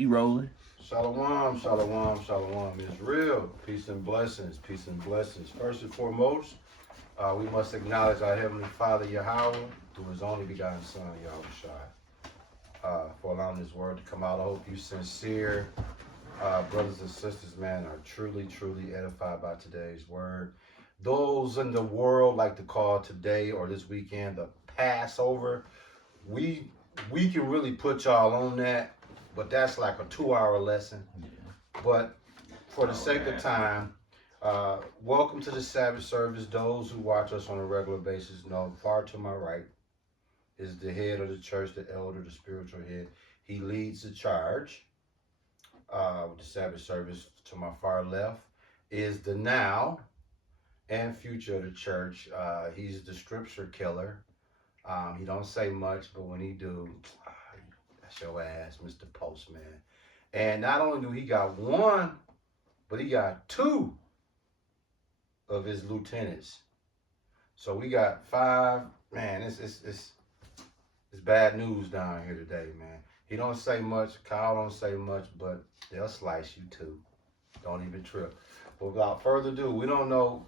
We rolling. Shalom, shalom, shalom. It's real. Peace and blessings. Peace and blessings. First and foremost, we must acknowledge our Heavenly Father, Yahweh, through His only begotten Son, Yahweh for allowing His word to come out. I hope you sincere brothers and sisters, man, are truly, truly edified by today's word. Those in the world like to call today or this weekend the Passover. We can really put y'all on that, but that's like a 2-hour lesson. But for the sake of time, welcome to the Sabbath service. Those who watch us on a regular basis know far to my right is the head of the church, the elder, the spiritual head. He leads the charge with the Sabbath service. To my far left is the now and future of the church. He's the scripture killer. He don't say much, but when he do, that's your ass, Mr. Postman. And not only do he got one, but he got two of his lieutenants. So we got 5. Man, it's bad news down here today, man. He don't say much. Kyle don't say much, but they'll slice you too. Don't even trip. But without further ado, we don't know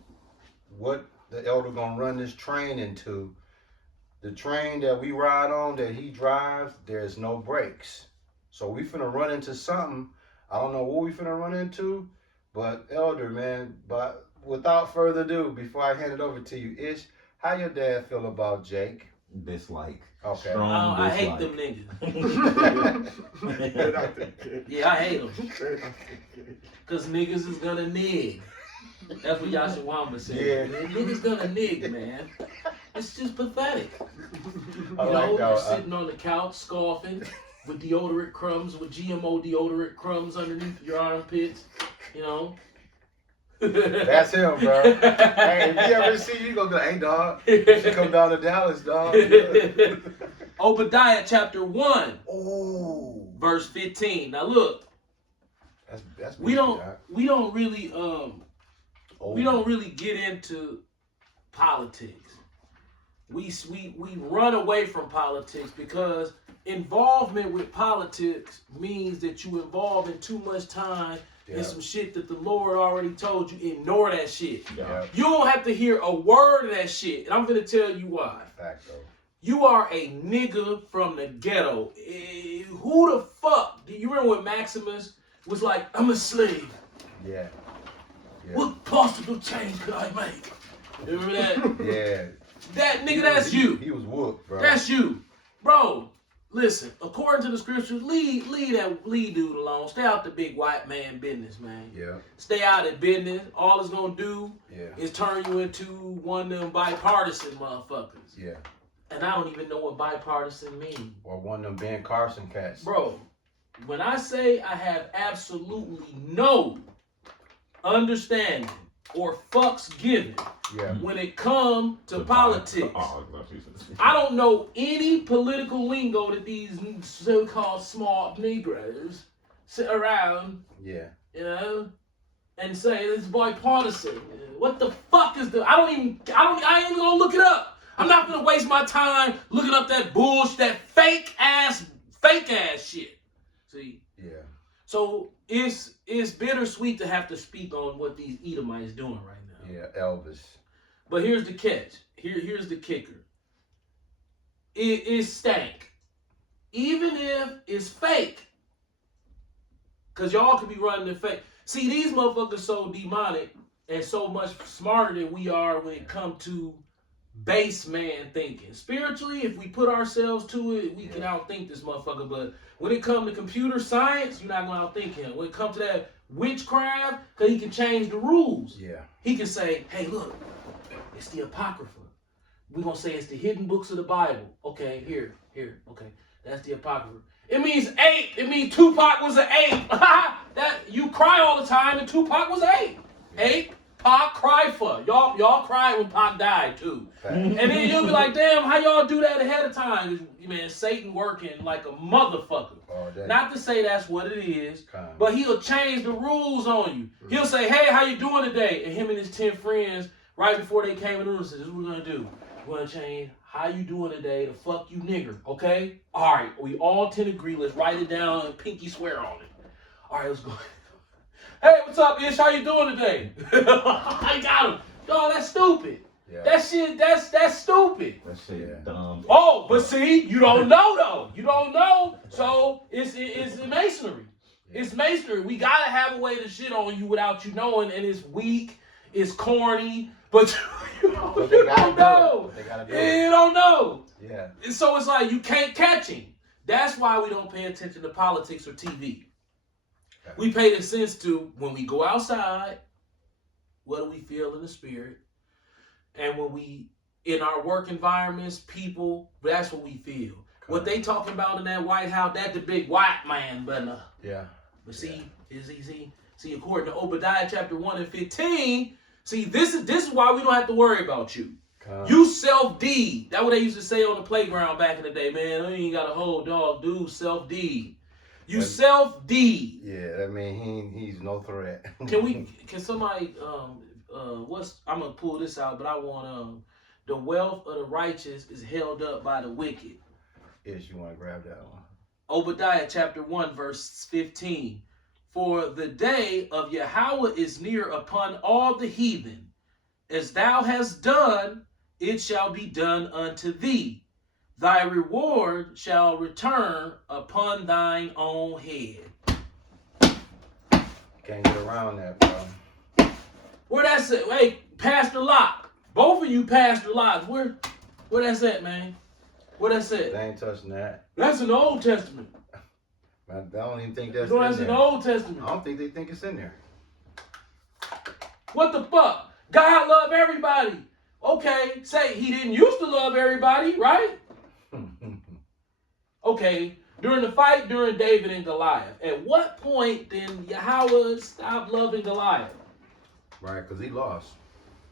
what the elder gonna run this train into. The train that we ride on, that he drives, there's no brakes. So we finna run into something. I don't know what we finna run into, but elder, man, but without further ado, before I hand it over to you, Ish, how your dad feel about Jake? Dislike. Okay. Strong I dislike. hate them niggas. Yeah, I hate them. Cause niggas is gonna nig. That's what Yashawamba said. Yeah. Niggas gonna nig, man. It's just pathetic. I You like know, that. you're sitting on the couch scoffing with deodorant crumbs, with GMO deodorant crumbs underneath your armpits. You know. That's him, bro. Hey, if he ever see you, you gonna be like, hey, dog, you should come down to Dallas, dog. Obadiah chapter 1, Oh, verse 15. Now look, that's we beefy, don't Doc. we don't really Oh. we don't really get into politics. We run away from politics because involvement with politics means that you involve in too much time in some shit that the Lord already told you. Ignore that shit. Yeah. You don't have to hear a word of that shit. And I'm gonna tell you why. Fact, though. You are a nigga from the ghetto. Who the fuck? Do you remember when Maximus was like, I'm a slave? Yeah. Yeah. What possible change could I make? You remember that? Yeah. That nigga, that's you. He was whooped, bro. That's you. Bro, listen, according to the scriptures, leave dude alone. Stay out the big white man business, man. Yeah. Stay out of business. All it's gonna do Yeah. is turn you into one of them bipartisan motherfuckers. Yeah. And I don't even know what bipartisan means. Or one of them Ben Carson cats. Bro, when I say I have absolutely no understanding or fucks given Yeah. when it comes to politics, Oh, I don't know any political lingo that these so-called smart Negroes sit around, Yeah. you know, and say it's bipartisan. What the fuck is the? I ain't even gonna look it up. I'm not gonna waste my time looking up that bullshit, that fake ass shit. See? Yeah. So it's bittersweet to have to speak on what these Edomites doing right now. Yeah. Elvis. But here's the catch. Here's the kicker. It stank. Even if it's fake. Because y'all could be running the fake. See, these motherfuckers so demonic and so much smarter than we are when it comes to base man thinking. Spiritually, if we put ourselves to it, we can outthink this motherfucker. But when it comes to computer science, you're not going to outthink him. When it comes to that witchcraft, because he can change the rules. Yeah. He can say, hey, look, it's the Apocrypha. We're going to say it's the hidden books of the Bible. Okay, here. Okay, that's the Apocrypha. It means ape. It means Tupac was an ape. That you cry all the time and Tupac was an ape. Ape, Pac, cry for. Y'all cried when Pac died too. And then you'll be like, damn, how y'all do that ahead of time? Man, Satan working like a motherfucker. Not to say that's what it is, but he'll change the rules on you. He'll say, hey, how you doing today? And him and his 10 friends, right before they came in the room, said, this is what we're going to do. We're going to change How you doing today? The fuck you nigger, okay? All right, we all 10 agree. Let's write it down and pinky swear on it. All right, let's go. Hey, what's up, Ish? How you doing today? I got him. Dog, that's stupid. Yeah. That shit, that's stupid. That shit dumb. Oh, but see, you don't know though. You don't know. So it's masonry. It's masonry. We gotta have a way to shit on you without you knowing, and it's weak, it's corny, but you don't know. They gotta do You it. don't know. Yeah. And so it's like you can't catch him. That's why we don't pay attention to politics or TV. We pay attention to when we go outside, what do we feel in the spirit? And when we, in our work environments, people, that's what we feel. What they talking about in that White House, that the big white man, but Yeah. But see, see, according to Obadiah chapter 1 and 15, see, this is why we don't have to worry about you. You self-deed. That's what they used to say on the playground back in the day, man. You ain't got a whole dog, dude, self-deed. You self-deed. Yeah, that mean he's no threat. Can somebody I'm gonna pull this out, but I want the wealth of the righteous is held up by the wicked. Yes, you want to grab that one. Obadiah chapter 1 verse 15. For the day of Yahweh is near upon all the heathen. As thou hast done, it shall be done unto thee. Thy reward shall return upon thine own head. Can't get around that, bro. Where that's at? Hey, Pastor Locke. Both of you Pastor Locks. Where that's at, man? Where that's at? They ain't touching that. That's in the Old Testament. I don't even think that's That's in in the there. Old Testament. I don't think they think it's in there. What the fuck? God love everybody. Okay, say he didn't used to love everybody, right? Okay, during the fight during David and Goliath, at what point did Yahweh stop loving Goliath? Right, because he lost.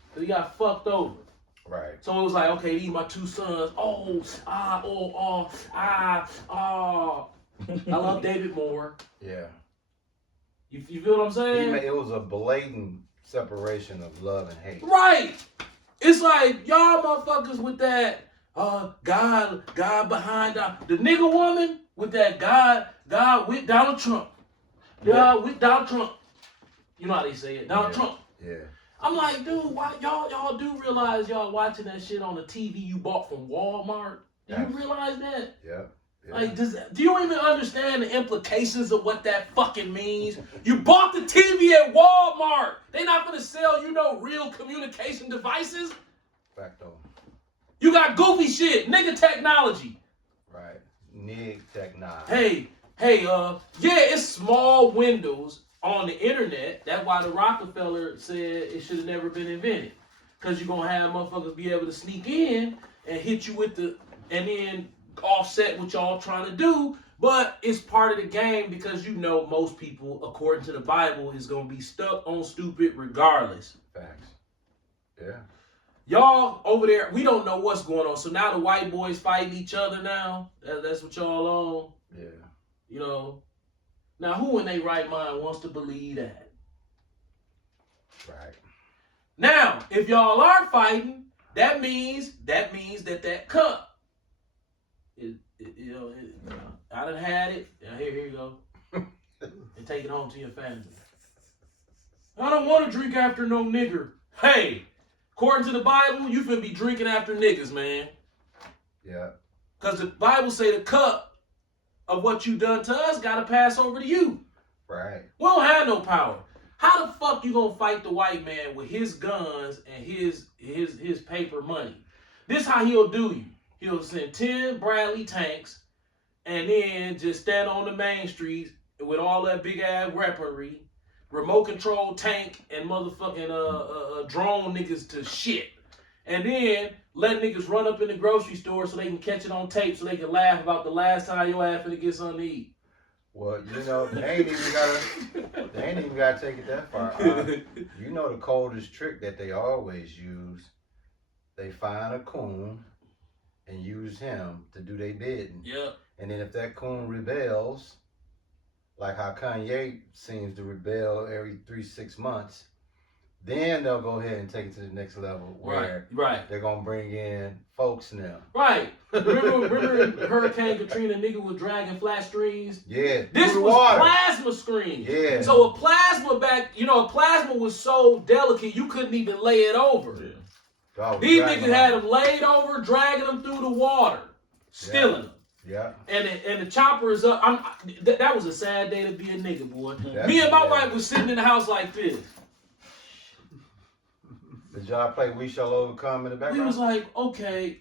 Because he got fucked over. Right. So it was like, okay, these my two sons. I love David more. Yeah. You feel what I'm saying? It was a blatant separation of love and hate. Right. It's like y'all motherfuckers with that God behind the nigga woman with that God with Donald Trump. God with Donald Trump. You know how they say it, Donald Trump. Yeah. I'm like, dude, why y'all do realize y'all watching that shit on the TV you bought from Walmart? Do you realize that? Yeah. Like, do you even understand the implications of what that fucking means? You bought the TV at Walmart. They not gonna sell you no real communication devices. Facto. You got goofy shit, nigga technology. Right. Nig technology. Hey, yeah, it's small windows on the internet. That's why the Rockefeller said it should have never been invented. Because you're gonna have motherfuckers be able to sneak in and hit you with and then offset what y'all trying to do, but it's part of the game because you know most people, according to the Bible, is gonna be stuck on stupid regardless. Facts. Yeah. Y'all over there, we don't know what's going on. So now the white boys fighting each other now. That's what y'all on. Yeah. You know. Now who in their right mind wants to believe that? Right. Now, if y'all are fighting, that means that cup. I done had it. Here you go. And take it home to your family. I don't want to drink after no nigger. Hey, according to the Bible, you finna be drinking after niggas, man. Yeah. Because the Bible say the cup of what you done to us gotta pass over to you. Right. We don't have no power. How the fuck you gonna fight the white man with his guns and his paper money? This how he'll do you. He'll send 10 Bradley tanks and then just stand on the main streets with all that big ass weaponry, remote control tank and motherfucking drone niggas to shit. And then let niggas run up in the grocery store so they can catch it on tape so they can laugh about the last time your ass finna get something to eat. Well, you know, they ain't even gotta take it that far. You know the coldest trick that they always use. They find a coon and use him to do their bidding. Yep. And then if that coon rebels, like how Kanye seems to rebel every 3-6 months, Then they'll go ahead and take it to the next level where Right. they're gonna bring in folks now. Right. Remember Hurricane Katrina, nigga was dragging flat screens? Yeah. This through the was water. plasma screen. Yeah. So a plasma was so delicate you couldn't even lay it over. Yeah. Dog, These dragging niggas had them laid over, dragging them through the water, stealing them. Yeah. And the chopper is up. That was a sad day to be a nigga, boy. That's- Me and my yeah. wife was sitting in the house like this. Did y'all play We Shall Overcome in the We background? was like, okay,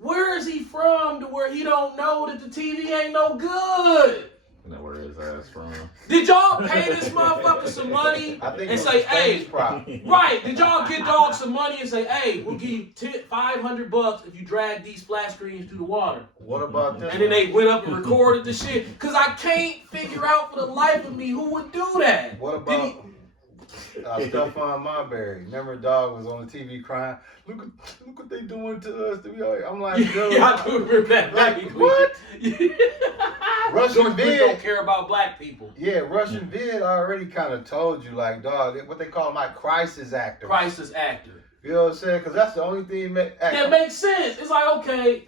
where is he from to where he don't know that the TV ain't no good? Know where his ass from? Did y'all pay this motherfucker some money I think and it say, was a hey, stage prop. right? Did y'all get dog some money and say, hey, we'll give you $500 if you drag these flat screens through the water? What about this? And then they went up and recorded the shit. Cause I can't figure out for the life of me who would do that. What Did he- about Stephon Marbury? Remember, dog was on the TV crying. Look what they doing to us. I'm like, dude, Yeah, I do remember that. like, what? Russian George Bush vid. don't care about black people. Yeah, Russian vid already kind of told you, like, dog, what they call them, like crisis actors. Crisis actor. You know what I'm saying? Because that's the only thing That makes sense. It's like, okay,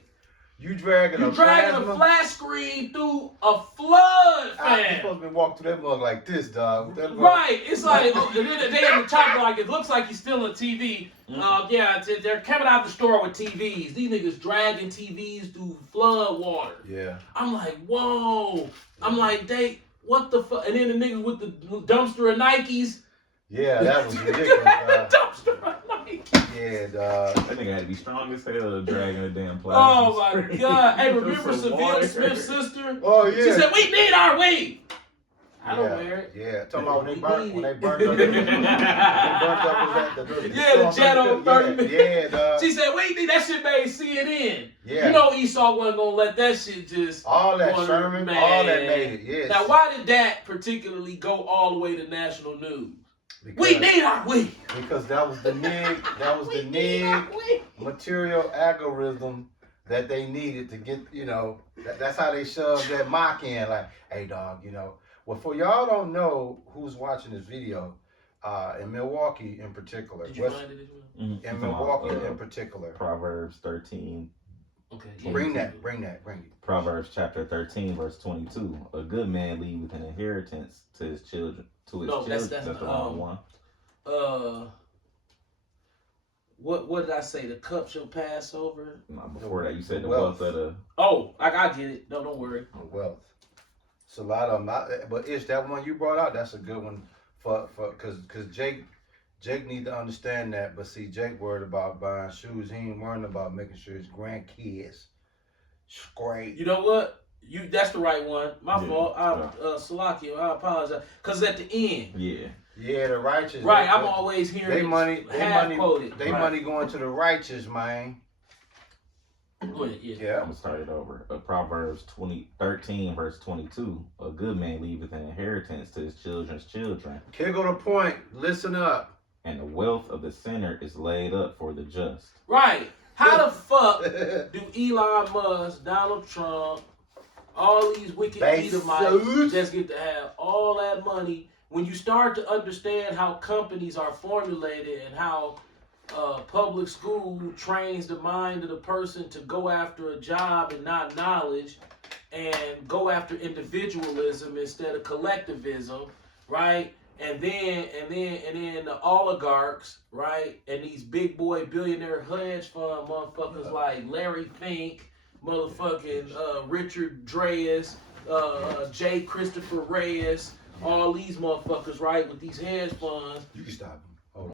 you dragging you a dragging plasma. a flat screen through a flood You fan. supposed to be walking through that mug like this, dog. That mug- Right, it's like they in the chopper like it looks like he's stealing a TV. Yeah, they're coming out the store with TVs. These niggas dragging TVs through flood water. Yeah. I'm like, whoa. I'm like, what the fuck? And then the niggas with the dumpster of Nikes. Yeah, that was ridiculous. Dumpster of Nikes. Yeah, dog. That nigga had to be strong as hell dragging a damn plasma. Oh my god. Hey, remember Some Seville water. Smith's sister? Oh yeah. She said, we need our weed. I don't yeah. wear it. Yeah, talking about when they burned up, Yeah, the jet on 30. Yeah, dog. She said, we need that shit made CNN. Yeah. You know Esau wasn't gonna let that shit just all that Wonder Sherman, Man. all that made it. Yes. Now why did that particularly go all the way to national news? Because, We need our weed. because that was the material algorithm that they needed to get, that's how they shoved that mock in, like, hey dog, well, for y'all don't know who's watching this video, in Milwaukee in particular, Did you find it? in Milwaukee in particular. Proverbs 13. Okay. Bring it. Proverbs chapter 13, verse 22. A good man leaveth an inheritance to his children. No, that's the wrong one. What did I say? The cup shall pass over. No, before that, you said the Wealth. wealth of the. Oh, I get it. No, don't worry. Wealth. It's a lot of them. But Ish, that one you brought out, that's a good one because Jake need to understand that. But see, Jake worried about buying shoes. He ain't worrying about making sure his grandkids straight. You know what? That's the right one. My Yeah, fault. Salaki, I apologize. Cause at the end. Yeah. Yeah, the righteous. Right, I'm always hearing they it money quoted. They Right. money going to the righteous, man. Go ahead, yeah. Yeah. I'm gonna start it over. Proverbs 13, verse 22. A good man leaveth an inheritance to his children's children, Here go the point. Listen up. and the wealth of the sinner is laid up for the just. Right. How the fuck do Elon Musk, Donald Trump, all these wicked Edomites just get to have all that money when you start to understand how companies are formulated and how public school trains the mind of the person to go after a job and not knowledge and go after individualism instead of collectivism, right? And then the oligarchs, right? And these big boy billionaire hedge fund motherfuckers like Larry Fink, motherfucking Richard Dreyes, J. Christopher Reyes, all these motherfuckers, right? With these hedge funds. You can stop him.